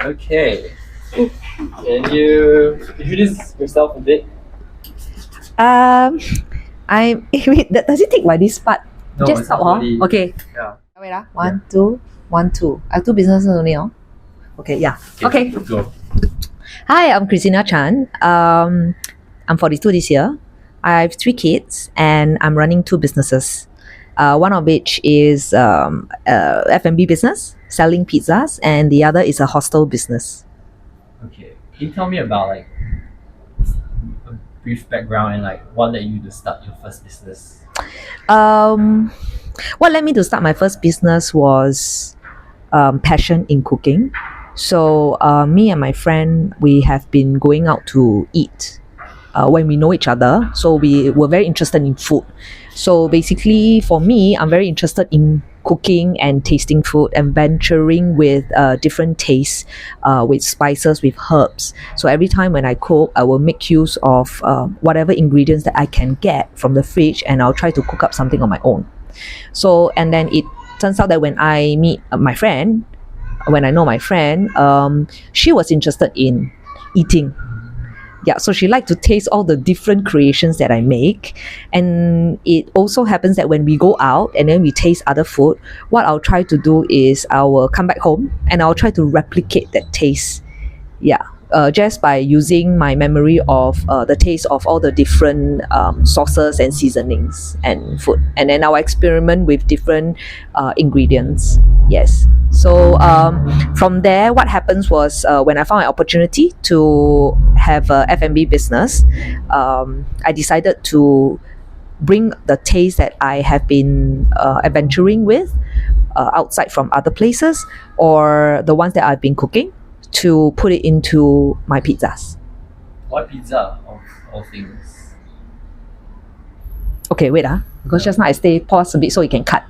Okay. Can you introduce yourself a bit? Wait, does it take by this part? No, Just it's stop, not huh? really. Okay. Yeah. Wait, 1, 2. I have two businesses only, huh? Okay, yeah. Okay. Go. Hi, I'm Christina Chan. I'm 42 this year. I have 3 kids and I'm running 2 businesses. One of which is F&B business, selling pizzas, and the other is a hostel business. Okay. Can you tell me about like a brief background and like what led you to start your first business? Um, what led me to start my first business was passion in cooking. So me and my friend, we have been going out to eat when we know each other. So we were very interested in food. So basically, for me, I'm very interested in cooking and tasting food and venturing with different tastes, with spices, with herbs. So every time when I cook, I will make use of whatever ingredients that I can get from the fridge, and I'll try to cook up something on my own. So, and then it turns out that when I meet my friend, when I know my friend, she was interested in eating. Yeah, so she liked to taste all the different creations that I make. And it also happens that when we go out and then we taste other food, what I'll try to do is I will come back home and I'll try to replicate that taste. Yeah. Just by using my memory of the taste of all the different sauces and seasonings and food. And then I'll experiment with different ingredients. Yes. So from there, what happens was when I found an opportunity to have a F&B business, I decided to bring the taste that I have been adventuring with outside from other places or the ones that I've been cooking to put it into my pizzas. Why pizza of all things? Okay, wait because just now I stay pause a bit so you can cut.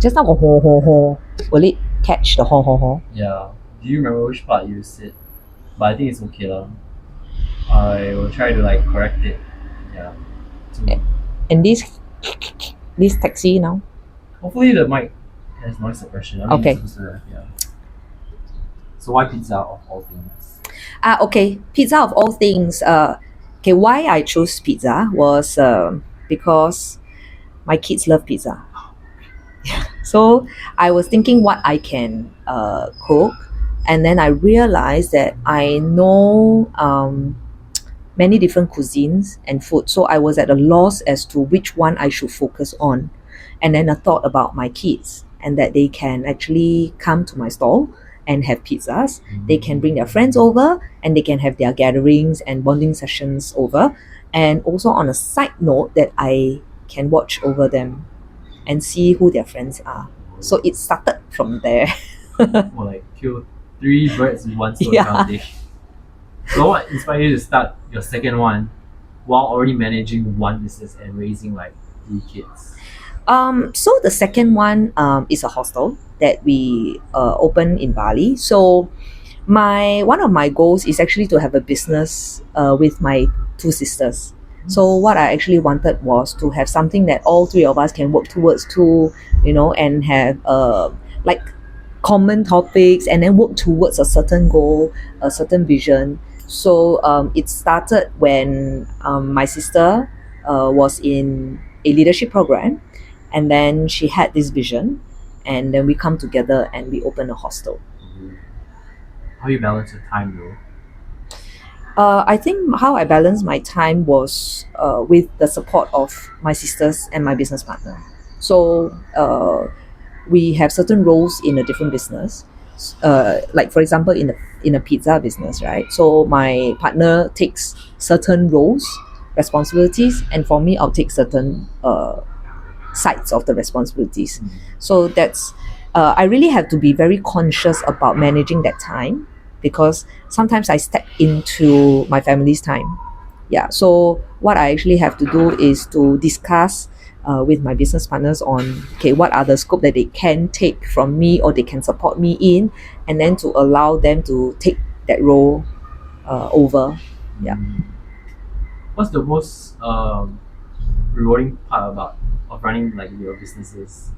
Just now ho ho ho. Will it catch the ho ho ho? Yeah. Do you remember which part you said? But I think it's okay lah. I will try to like correct it. Yeah. And this taxi now. Hopefully the mic has noise suppression. I mean, Okay. it's supposed to have, yeah. So why pizza of all things? Okay. Pizza of all things. Okay, why I chose pizza was because my kids love pizza. So I was thinking what I can cook, and then I realized that I know many different cuisines and food. So I was at a loss as to which one I should focus on. And then I thought about my kids and that they can actually come to my stall and have pizzas. They can bring their friends over and they can have their gatherings and bonding sessions over. And also on a side note that I can watch over them and see who their friends are. So it started from there. Or like kill 3 birds with 1 stone Yeah. kind of thing. So what inspired you to start your second one while already managing one business and raising like 3 kids? So the second one is a hostel that we opened in Bali. So one of my goals is actually to have a business with my 2 sisters. So what I actually wanted was to have something that all 3 of us can work towards to, and have like common topics and then work towards a certain goal, a certain vision. So it started when my sister was in a leadership program, and then she had this vision, and then we come together and we open a hostel. How you balance your time though? I think how I balanced my time was with the support of my sisters and my business partner. So we have certain roles in a different business. Like for example, in a pizza business, right? So my partner takes certain roles, responsibilities, and for me, I'll take certain sides of the responsibilities. So that's I really have to be very conscious about managing that time, because sometimes I step into my family's time. Yeah, so what I actually have to do is to discuss with my business partners on, okay, what are the scope that they can take from me or they can support me in, and then to allow them to take that role over. Yeah. What's the most rewarding part of running like your businesses?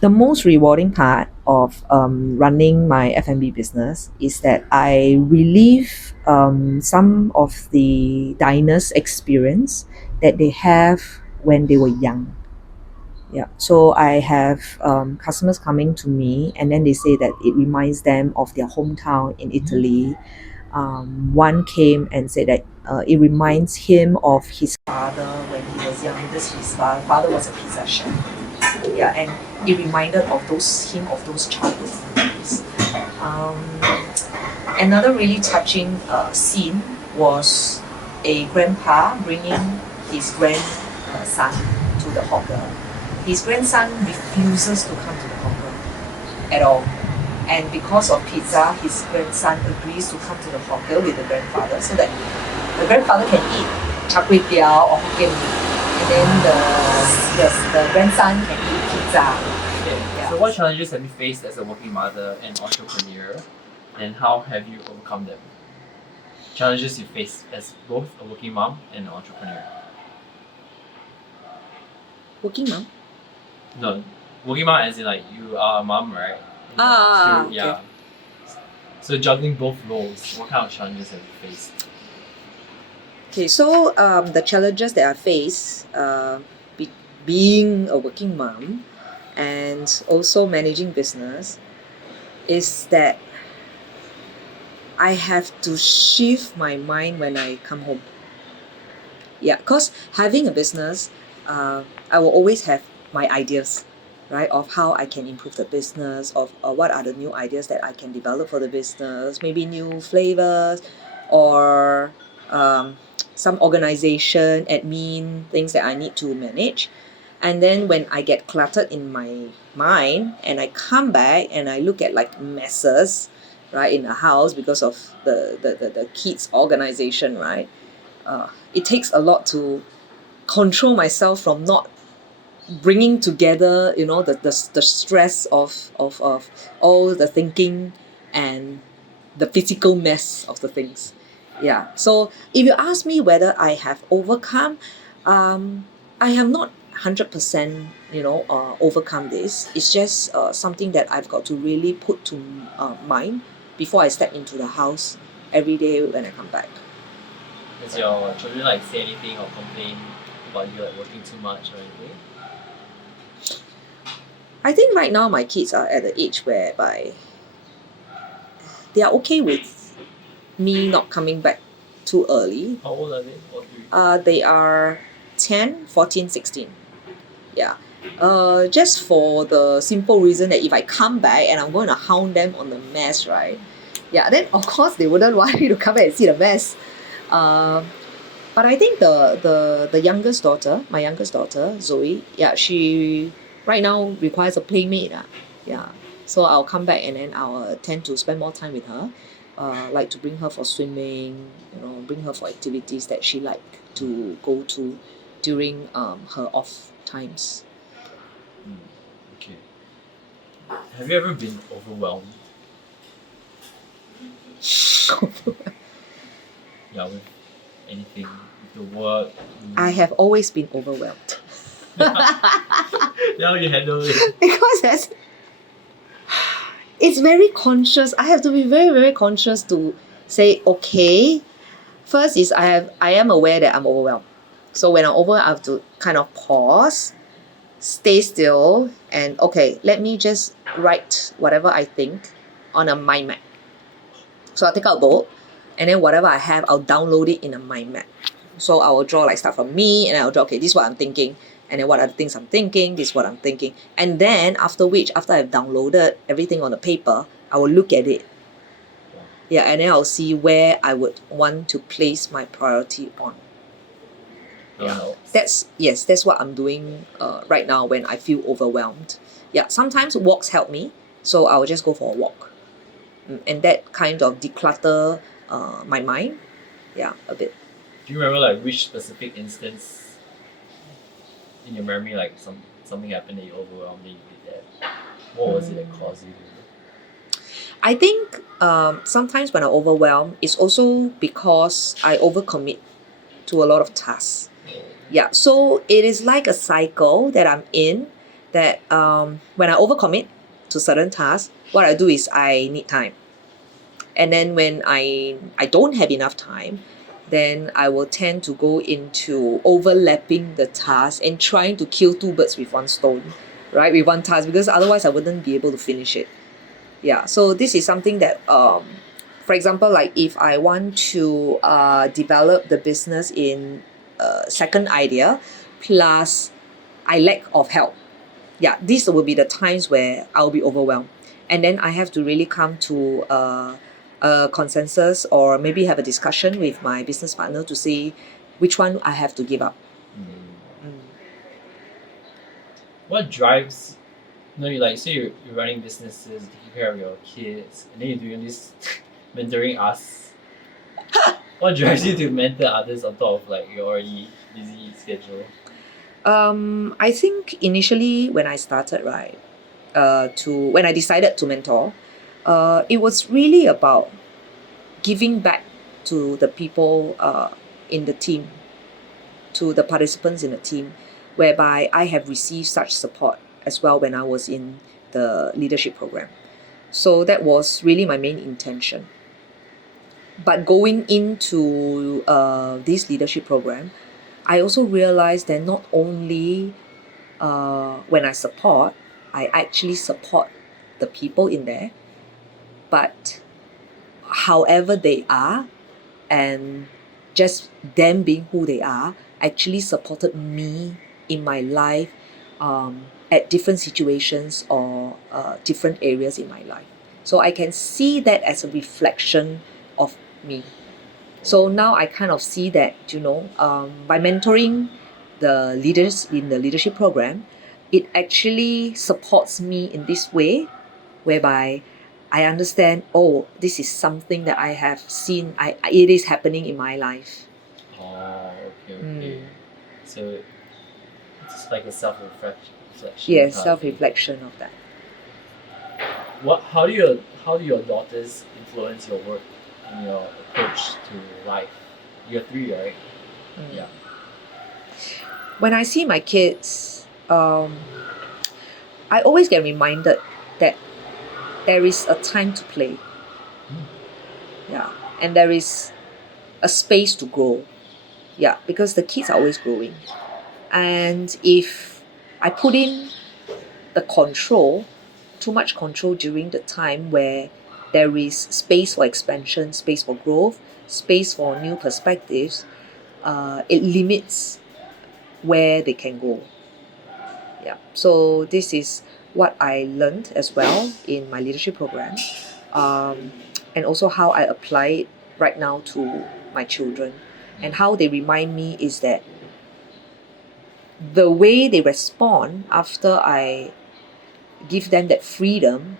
The most rewarding part of running my F&B business is that I relieve some of the diners' experience that they have when they were young. Yeah, so I have customers coming to me, and then they say that it reminds them of their hometown in Italy. One came and said that it reminds him of his father when he was young because his father was a pizza chef. Yeah, and it reminded of those childhood memories. Another really touching scene was a grandpa bringing his grandson to the hawker. His grandson refuses to come to the hawker at all. And because of pizza, his grandson agrees to come to the hawker with the grandfather so that the grandfather can eat char kway teow or Hokkien mee. And then the grandson can eat pizza. Okay. Yeah. So what challenges have you faced as a working mother and entrepreneur, and how have you overcome them? Challenges you face as both a working mom and an entrepreneur. Working mom? No, working mom as in like you are a mom, right? Okay. Yeah. So juggling both roles, what kind of challenges have you faced? Okay, so the challenges that I face being a working mom and also managing business is that I have to shift my mind when I come home. Yeah, because having a business, I will always have my ideas, right, of how I can improve the business, of what are the new ideas that I can develop for the business, maybe new flavors or some organization, admin, things that I need to manage. And then when I get cluttered in my mind and I come back and I look at like messes, right, in the house because of the kids' organization, right, it takes a lot to control myself from not bringing together, the stress of all the thinking and the physical mess of the things. Yeah. So if you ask me whether I have overcome, I have not 100% overcome this. It's just something that I've got to really put to mind before I step into the house every day when I come back. Does your children like say anything or complain about you like working too much or anything? I think right now my kids are at the age whereby they are okay with me not coming back too early. How old are they? All three? They are 10, 14, 16. Yeah. Just for the simple reason that if I come back and I'm going to hound them on the mess, right? Yeah, then of course they wouldn't want me to come back and see the mess. But I think the youngest daughter, my youngest daughter, Zoe, yeah, she right now requires a playmate. Yeah. So I'll come back and then I'll tend to spend more time with her. Like to bring her for swimming, bring her for activities that she like to go to during her off times. Okay. Have you ever been overwhelmed? Yeah, with anything, with the work. I have always been overwhelmed. How you handle it? Because it's very conscious. I have to be very, very conscious to say, okay, first is I am aware that I'm overwhelmed. So when I'm overwhelmed, I have to kind of pause, stay still, and okay, let me just write whatever I think on a mind map. So I'll take out a book, and then whatever I have, I'll download it in a mind map. So I will draw like start from me, and I'll draw, okay, this is what I'm thinking, and then what are the things I'm thinking, this is what I'm thinking. And then after I've downloaded everything on the paper, I will look at it. Yeah, and then I'll see where I would want to place my priority on. Yeah, that's what I'm doing right now when I feel overwhelmed. Yeah, sometimes walks help me, so I will just go for a walk, and that kind of declutter my mind, yeah, a bit. Do you remember like which specific instance in your memory, like something happened that you overwhelmed and you did that? What was it that caused you to? I think sometimes when I overwhelm, it's also because I overcommit to a lot of tasks. Yeah, so it is like a cycle that I'm in, that when I overcommit to certain tasks, what I do is I need time. And then when I don't have enough time, then I will tend to go into overlapping the task and trying to kill two birds with one stone, right? With one task, because otherwise I wouldn't be able to finish it. Yeah, so this is something that for example, like if I want to develop the business in second idea plus I lack of help, yeah, these will be the times where I'll be overwhelmed, and then I have to really come to a consensus or maybe have a discussion with my business partner to see which one I have to give up. What drives, you like say you're running businesses, taking care of your kids, and then you're doing this mentoring us. What drives you to mentor others on top of like your already busy schedule? I think initially when I started, right, when I decided to mentor, it was really about giving back to the people in the team, to the participants in the team, whereby I have received such support as well when I was in the leadership program. So that was really my main intention. But going into this leadership program, I also realized that not only when I support, I actually support the people in there, but however they are and just them being who they are actually supported me in my life at different situations or different areas in my life. So I can see that as a reflection of me. So now I kind of see that, by mentoring the leaders in the leadership program, it actually supports me in this way, whereby I understand, this is something that I have seen, it is happening in my life. Oh, okay. So it's like a self-reflection. Yes, self-reflection of that. How do your daughters influence your work and your approach to life? You're 3, right? Yeah. When I see my kids, I always get reminded that there is a time to play. Yeah. And there is a space to grow. Yeah, because the kids are always growing. And if I put in the control, too much control during the time where there is space for expansion, space for growth, space for new perspectives, it limits where they can go. Yeah. So this is what I learned as well in my leadership program, and also how I apply it right now to my children, and how they remind me is that the way they respond after I give them that freedom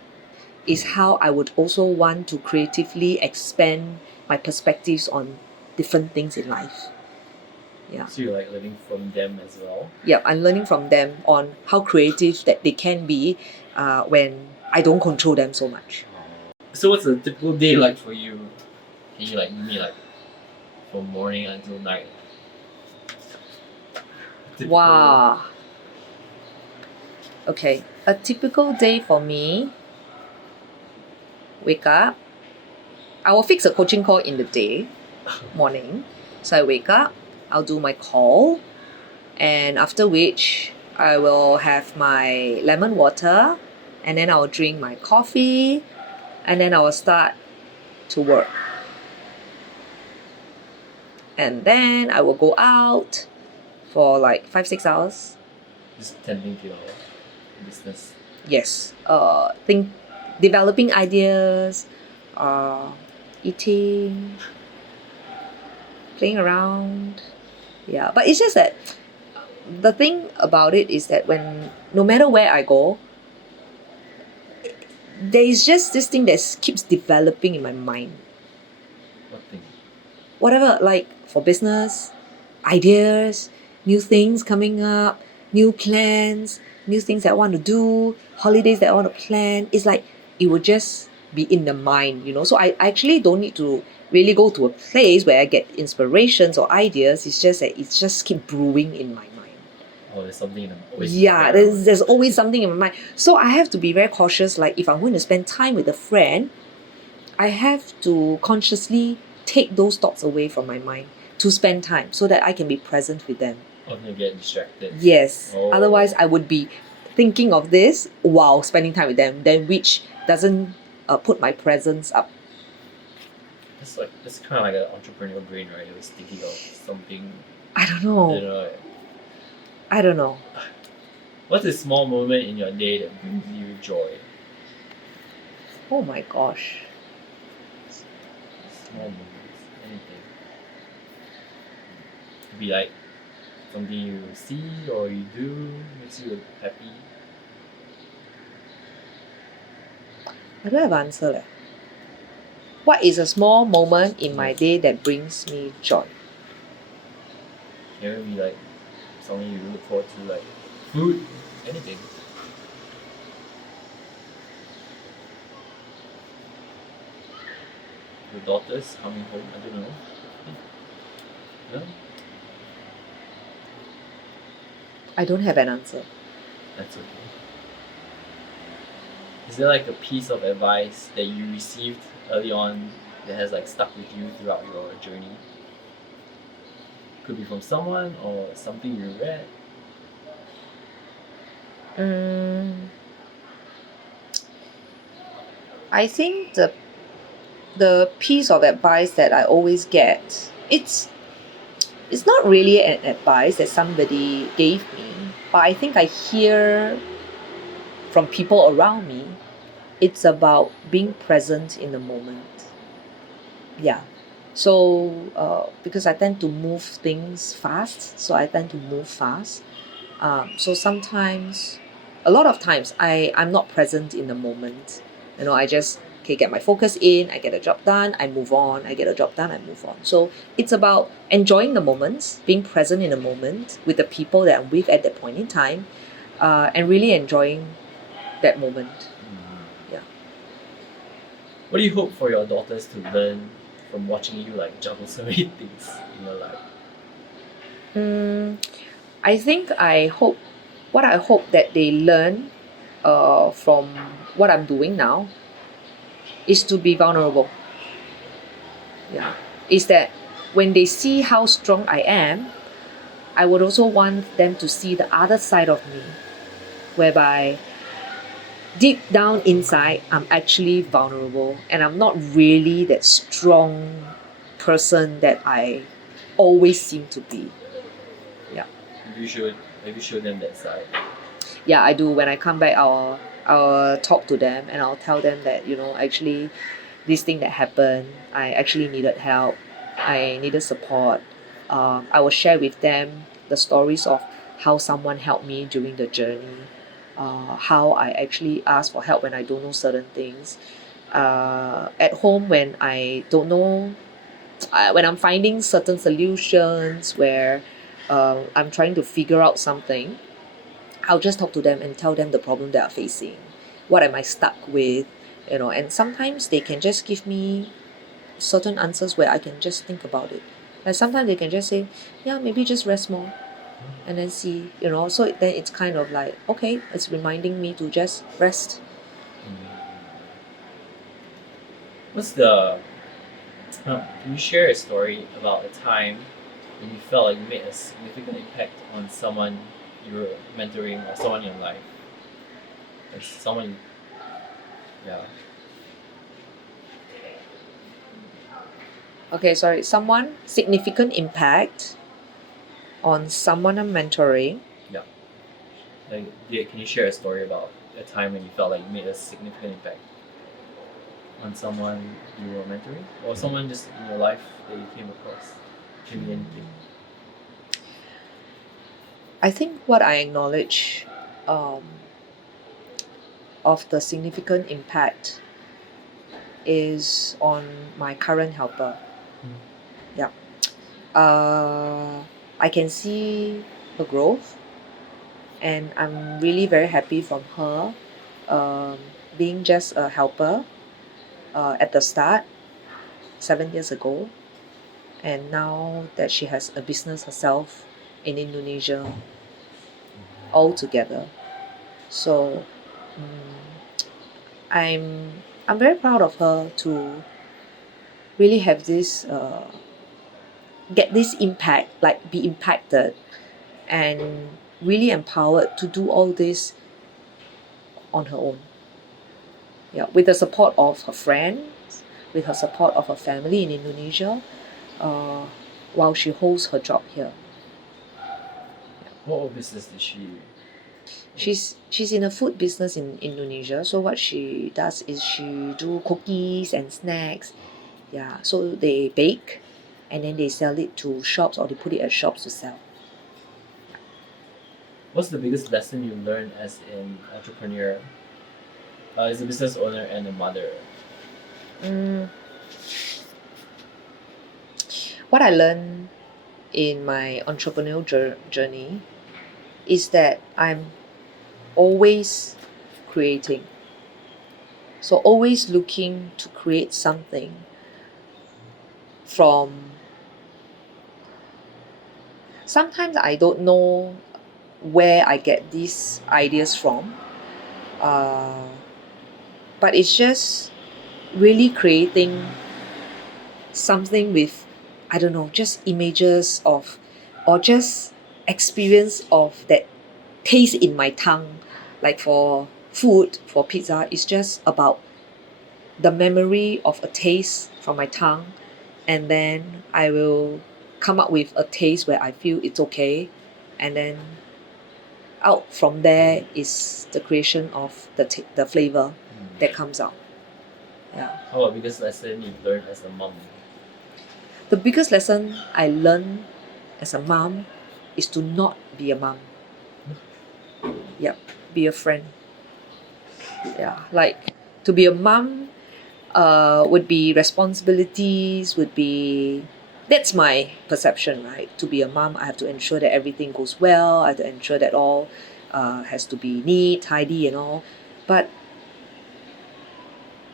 is how I would also want to creatively expand my perspectives on different things in life. Yeah. So you're like learning from them as well? Yeah, I'm learning from them on how creative that they can be when I don't control them so much. So what's a typical day like for you? Can you give me from morning until night? Wow. Okay, a typical day for me, wake up. I will fix a coaching call in the day, morning. So I wake up, I'll do my call, and after which I will have my lemon water, and then I will drink my coffee, and then I will start to work. And then I will go out for 5-6 hours. Just tending to your business. Yes. Developing ideas, eating, playing around. Yeah. But it's just that the thing about it is that no matter where I go, there is just this thing that keeps developing in my mind. What thing? Whatever, for business, ideas, new things coming up, new plans, new things that I want to do, holidays that I want to plan. It's like it will just be in the mind, So I actually don't need to really go to a place where I get inspirations or ideas. It's just that it just keep brewing in my mind. Oh, there's something in always. Yeah, there's always something in my mind. So I have to be very cautious. Like if I'm going to spend time with a friend, I have to consciously take those thoughts away from my mind to spend time so that I can be present with them. Oh, you get distracted. Yes. Oh. Otherwise, I would be thinking of this while spending time with them, then which doesn't put my presence up. It's kind of like an entrepreneurial brain, right? It was thinking of something. I don't I know. don't know. I don't know. What's a small moment in your day that brings you joy? Oh my gosh. Small moments, anything. Could be like something you see or you do makes you happy. I don't have an answer leh. What is a small moment in my day that brings me joy? Can it be like something you look forward to, like food, anything. Your daughters coming home, I don't know. No? I don't have an answer. That's okay. Is there like a piece of advice that you received early on that has like stuck with you throughout your journey? Could be from someone or something you read. I think the piece of advice that I always get, it's not really an advice that somebody gave me, but I think I hear from people around me. It's about being present in the moment. Yeah. So because I tend to move things fast, so I tend to move fast. So sometimes, a lot of times, I'm not present in the moment. You know, I just get my focus in, I get a job done, I move on, I get a job done, I move on. So it's about enjoying the moments, being present in the moment with the people that I'm with at that point in time, and really enjoying that moment. Yeah. What do you hope for your daughters to learn from watching you like juggle so many things in your life? I think what I hope that they learn from what I'm doing now is to be vulnerable. Yeah. Is that when they see how strong I am, I would also want them to see the other side of me, whereby deep down inside, I'm actually vulnerable and I'm not really that strong person that I always seem to be. Yeah. Have you showed them that side? Yeah, I do. When I come back, I'll talk to them and I'll tell them that, actually this thing that happened, I actually needed help. I needed support. I will share with them the stories of how someone helped me during the journey, how I actually ask for help when I don't know certain things. At home, when I don't know, when I'm finding certain solutions, where I'm trying to figure out something, I'll just talk to them and tell them the problem they are facing. What am I stuck with? And sometimes they can just give me certain answers where I can just think about it. Like sometimes they can just say, yeah, maybe just rest more and then see, so then it's kind of like, okay, it's reminding me to just rest. Can you share a story about a time when you felt like you made a significant impact on someone you were mentoring or someone in your life? Like someone, yeah. Okay, sorry, someone significant impact on someone I'm mentoring. Yeah. Can you share a story about a time when you felt like you made a significant impact on someone you were mentoring or someone just in your life that you came across? Can be anything. I think what I acknowledge of the significant impact is on my current helper. Yeah. I can see her growth, and I'm really very happy from her being just a helper at the start 7 years ago, and now that she has a business herself in Indonesia. all together. So I'm very proud of her to really have this get this impact, like be impacted and really empowered to do all this on her own. Yeah, with the support of her friends, with her support of her family in Indonesia, uh, while she holds her job here. What business did she? She's in a food business in Indonesia. So what she does is she do cookies and snacks. Yeah, so they bake and then they sell it to shops or they put it at shops to sell. What's the biggest lesson you learned as an entrepreneur, as a business owner and a mother? What I learned in my entrepreneurial journey is that I'm always creating. So always looking to create something from. Sometimes I don't know where I get these ideas from, but it's just really creating something with, I don't know, just images of, or just experience of that taste in my tongue. Like for food, for pizza, it's just about the memory of a taste from my tongue, and then I will come up with a taste where I feel it's okay, and then out from there is the creation of the flavor that comes out. Yeah. How about biggest lesson you learned as a mom? The biggest lesson I learned as a mom is to not be a mom. Yep, be a friend. Yeah, like to be a mom would be responsibilities, would be, that's my perception, right? To be a mom, I have to ensure that everything goes well, I have to ensure that all has to be neat, tidy and all. But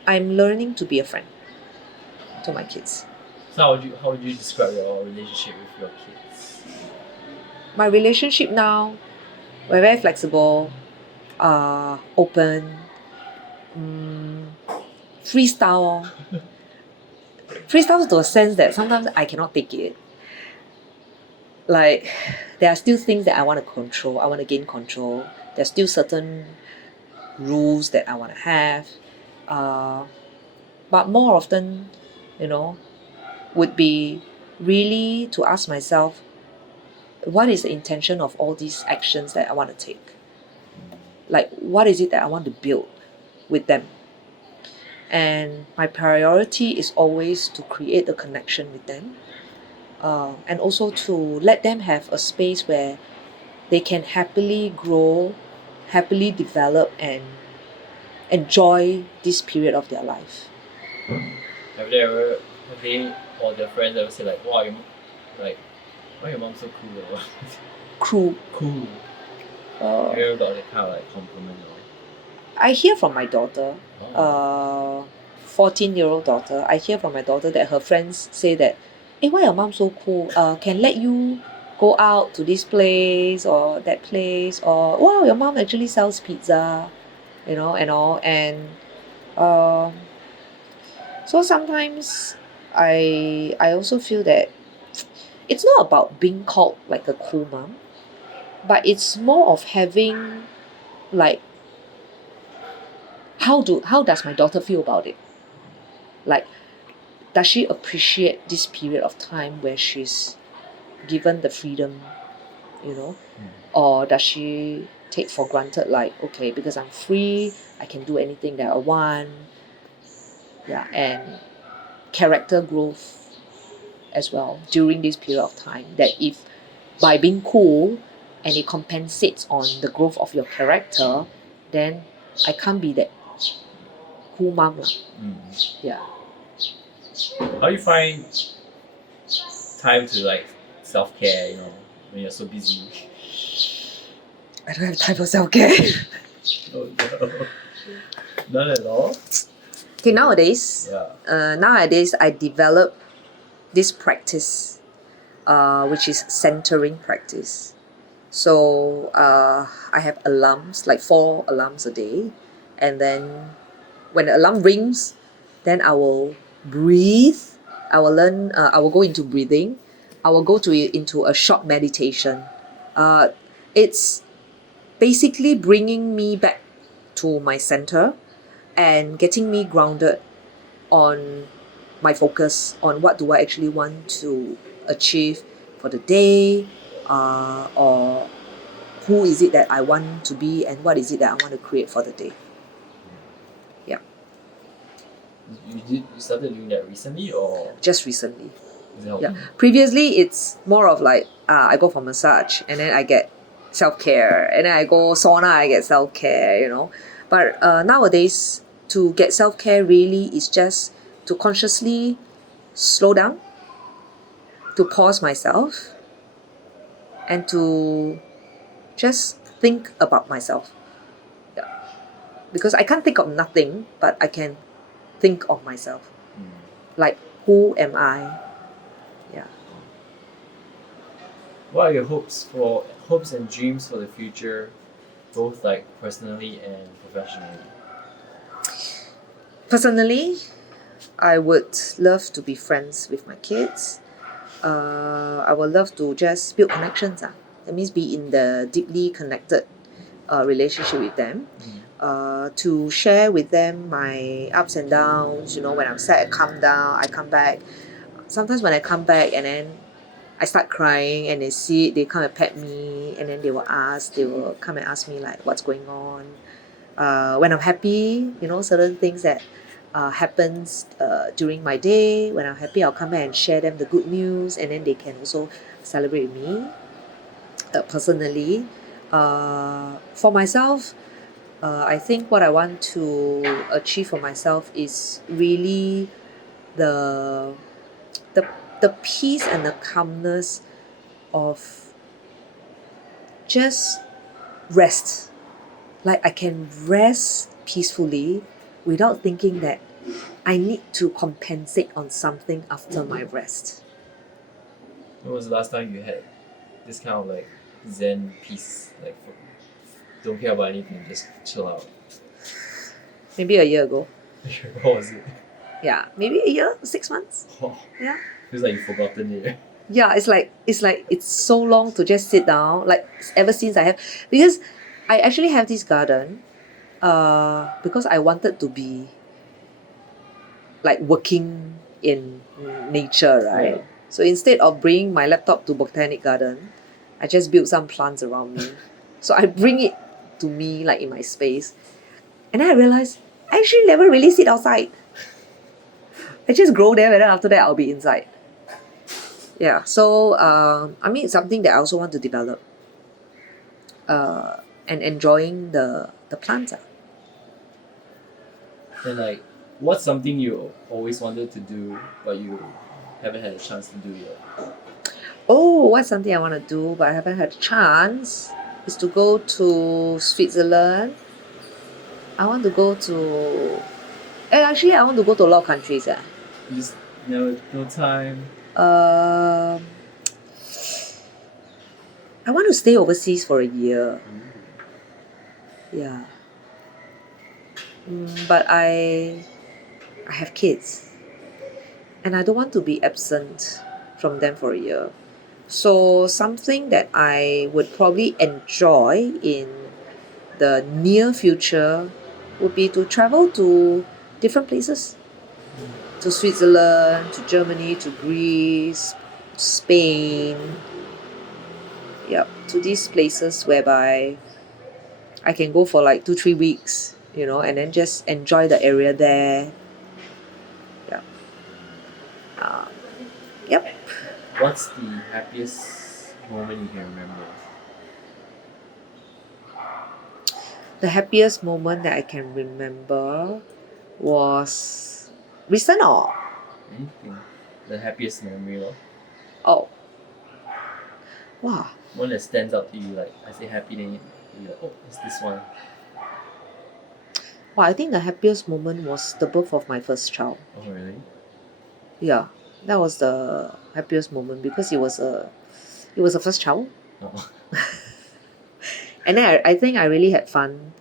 I'm learning to be a friend to my kids. So how would you describe your relationship with your kids? My relationship now, we're very flexible, open, freestyle. Freestyle to a sense that sometimes I cannot take it. Like, there are still things that I want to control, I want to gain control. There's still certain rules that I want to have. But more often, would be really to ask myself, what is the intention of all these actions that I want to take? Like, what is it that I want to build with them? And my priority is always to create a connection with them, and also to let them have a space where they can happily grow, happily develop, and enjoy this period of their life. Have they or their friends ever say like, wow, why your mom so cool? Or Cool. cool. Have you ever got that kind of like compliment? I hear from my daughter, Oh. 14-year-old daughter, I hear from my daughter that her friends say that, hey, why your mom so cool? Can let you go out to this place or that place, or wow, your mom actually sells pizza, and all. And so sometimes I also feel that it's not about being called like a cool mom, but it's more of having like, how does my daughter feel about it? Like, does she appreciate this period of time where she's given the freedom, or does she take for granted, like, okay, because I'm free, I can do anything that I want? Yeah. And character growth as well during this period of time, that if by being cool and it compensates on the growth of your character, then I can't be that cool mom. Yeah. How do you find time to like self-care, when you're so busy? I don't have time for self-care. Oh no. None at all? Okay, nowadays I develop this practice, which is centering practice. So I have alarms, like 4 alarms a day. And then when the alarm rings, then I will breathe. I will learn, I will go into breathing. I will go into a short meditation. It's basically bringing me back to my center and getting me grounded on my focus on what do I actually want to achieve for the day, or who is it that I want to be and what is it that I want to create for the day. Yeah, You started doing that recently, or just recently. is it helping? Yeah, previously it's more of like I go for massage and then I get self-care, and then I go sauna, I get self-care, you know. But nowadays, to get self-care really is just to consciously slow down, to pause myself, and to just think about myself. Yeah. Because I can't think of nothing, but I can think of myself. Like, who am I? Yeah. What are your hopes and dreams for the future, both like personally and professionally? Personally, I would love to be friends with my kids. I would love to just build connections. That means be in the deeply connected relationship with them. To share with them my ups and downs. You know, when I'm sad, I calm down, I come back. Sometimes when I come back and then I start crying and they see it, they come and pet me, and then they will come and ask me like what's going on. When I'm happy, you know, certain things that happens during my day. When I'm happy, I'll come back and share them the good news, and then they can also celebrate with me. Personally, for myself, I think what I want to achieve for myself is really the the the peace and the calmness of just rest. Like I can rest peacefully without thinking that I need to compensate on something after my rest. When was the last time you had this kind of like Zen peace, like don't care about anything, just chill out? Maybe a year ago. What was it? Yeah, maybe a year, 6 months. Oh, Yeah. feels like you've forgotten it. Yeah, it's like it's so long to just sit down. Like ever since I have, because I actually have this garden, because I wanted to be like working in nature, right? Yeah. So instead of bringing my laptop to botanic garden, I just built some plants around me. So I bring it to me like in my space, and then I realized I actually never really sit outside. I just grow there, and then after that I'll be inside. Yeah, so I mean it's something that I also want to develop, and enjoying the plants. And like, what's something you always wanted to do but you haven't had a chance to do yet? Oh, what's something I want to do but I haven't had a chance is to go to Switzerland. I want to go to actually I want to go to a lot of countries. You just no time. I want to stay overseas for a year. Yeah. But I have kids, and I don't want to be absent from them for a year. So something that I would probably enjoy in the near future would be to travel to different places. To Switzerland, to Germany, to Greece, Spain. Yep, to these places whereby I can go for like 2-3 weeks, you know, and then just enjoy the area there. Yeah. Yep. What's the happiest moment you can remember? The happiest moment that I can remember was recent or Anything. The happiest memory, lor. oh, wow. One that stands out to you, like I say happy, then you're like, oh, it's this one. Wow, I think the happiest moment was the birth of my first child. Oh, really? Yeah, that was the happiest moment because it was a first child. Oh. And then I think I really had fun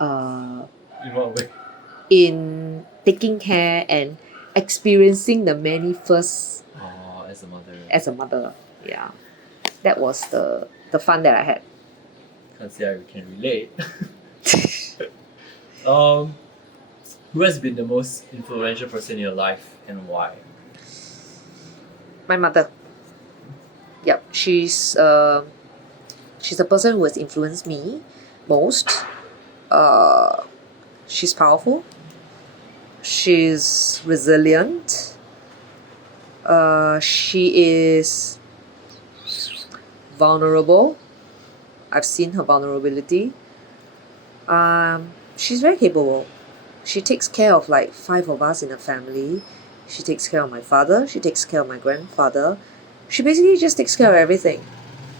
In what way? in taking care and experiencing the many firsts Oh, as a mother. as a mother. Yeah. That was the fun that I had. Can't say I can relate. Who has been the most influential person in your life and why? My mother. Yep. She's the person who has influenced me most. She's powerful. She's resilient. She is vulnerable. I've seen her vulnerability. She's very capable. She takes care of like 5 of us in a family. She takes care of my father. She takes care of my grandfather. She basically just takes care of everything.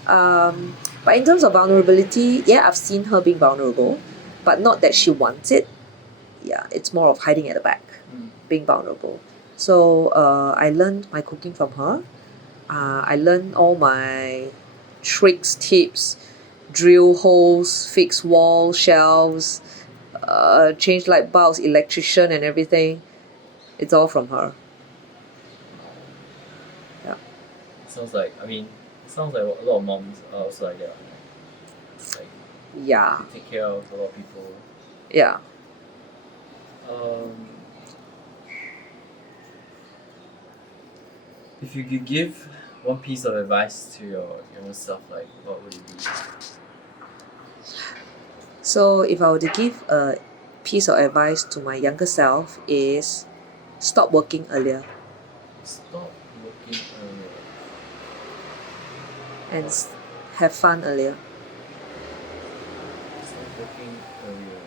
But in terms of vulnerability, yeah, I've seen her being vulnerable, but not that she wants it. Yeah, it's more of hiding at the back, being vulnerable. So I learned my cooking from her. I learned all my tricks, tips, drill holes, fix walls, shelves, change light bulbs, electrician and everything. It's all from her. Yeah. Sounds like a lot of moms are also like that. Like Yeah. they take care of a lot of people. Yeah. If you could give one piece of advice to your younger self, like what would it be? So if I were to give a piece of advice to my younger self is stop working earlier Stop working earlier. and have fun earlier. Stop working earlier.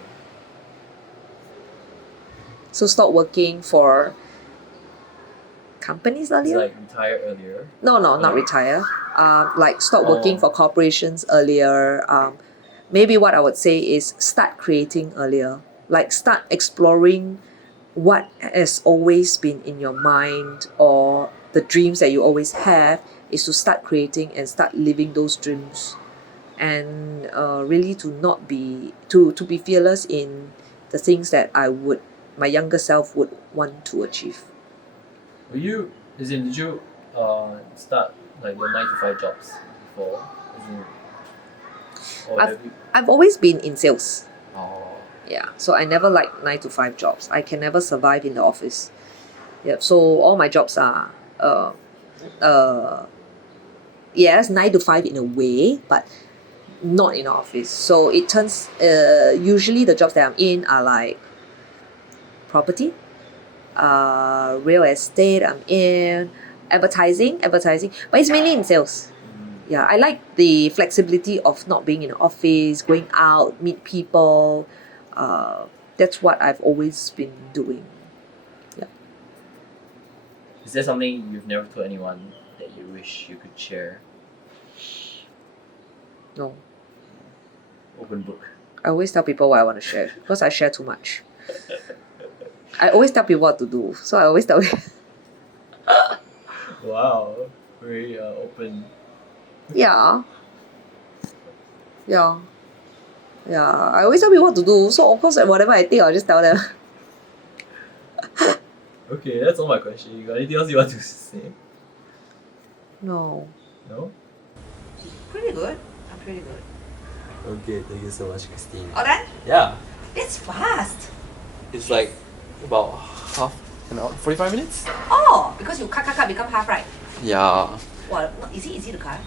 So stop working for companies It's earlier? like retire earlier. No, not retire. Like stop working Oh. for corporations earlier. Maybe what I would say is start creating earlier. Like start exploring what has always been in your mind or the dreams that you always have is to start creating and start living those dreams. And really to not be to be fearless in the things that my younger self would want to achieve. Did you start like the 9 to 5 jobs before? Or have you? I've always been in sales. Oh. Yeah, so I never liked 9 to 5 jobs. I can never survive in the office. Yeah, so all my jobs are yes, 9 to 5 in a way, but not in the office. So it turns usually the jobs that I'm in are like property, real estate. I'm in advertising, but it's mainly in sales. Yeah, I like the flexibility of not being in the office, going out, meet people. That's what I've always been doing. Yeah. Is there something you've never told anyone that you wish you could share? No, Open book. I always tell people what I want to share because I share too much. I always tell people what to do, so I always tell people. Wow, very open. Yeah. Yeah. Yeah. I always tell people what to do, so of course whatever I think I'll just tell them. Okay, that's all my question. You got anything else you want to say? No. No? Pretty good. I'm pretty good. Okay, thank you so much, Christina. All done? Yeah, It's fast. it's like about half an hour, 45 minutes? Oh, because you cut become half, right? Yeah. Well, is it easy to cut?